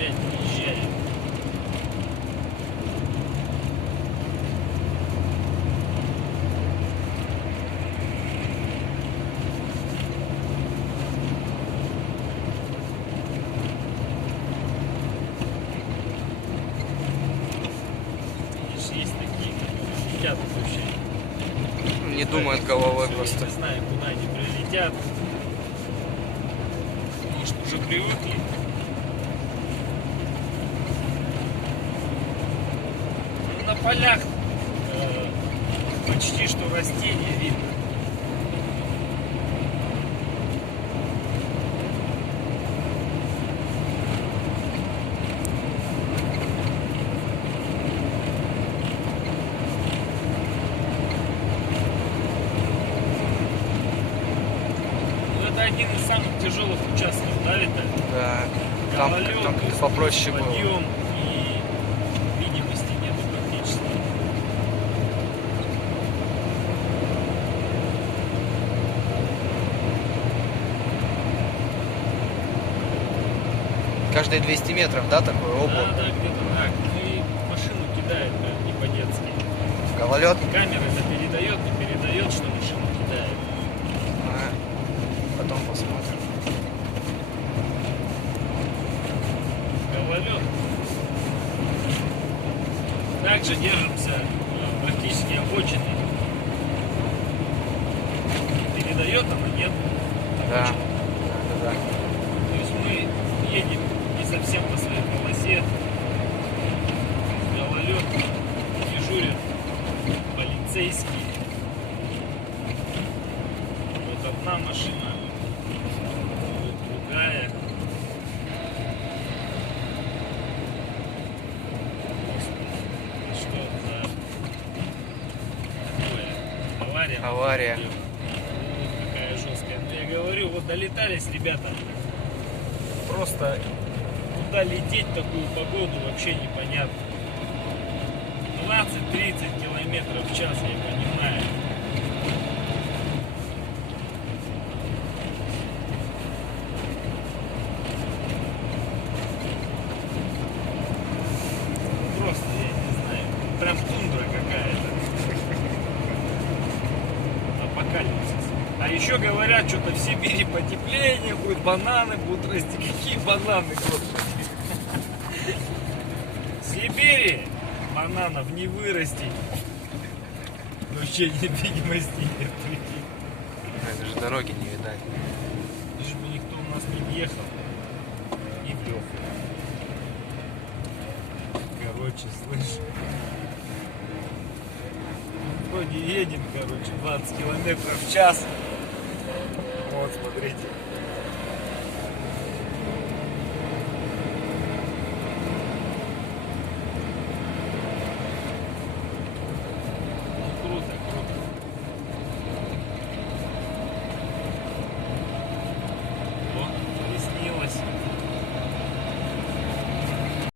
опять выезжает. Есть такие, которые летят вообще. Не думают головой Всё, просто. Не знаю, куда они прилетят. Может, уже привыкли. Ну, на полях почти что растения видно. Это один из самых тяжелых участков, да, Виталий? Да. Там как попроще было. Подъем и видимости нету практически. Каждые 200 метров, да, такое облако? Да, где-то так. Ну и машину кидает прям не по-детски. Гололед? Камера это не передает, что машину кидает. Потом посмотрим. Гололед. Также держимся практически обочины. Передает она, нет? Да. Обочина. Да. То есть мы едем не совсем по своей полосе. Гололед, дежурят полицейские. Вот одна машина, вот другая. Что за такое? Авария? Авария. Вот какая жесткая. Ну, я говорю, вот долетались ребята. Просто куда лететь в такую погоду вообще непонятно. 20-30 километров в час, я понимаю. Просто, я не знаю, прям тундра какая-то. Апокалипсис. А еще говорят, что-то в Сибири потепление будет, бананы будут расти. Какие бананы, господи? В Сибири бананов не вырастить. Вообще видимости нет. Прикинь. Это же дороги не видать. Лишь бы никто у нас не въехал. И в лёгкую. Короче, слышь. Вроде едем, короче, 20 километров в час. Вот, смотрите.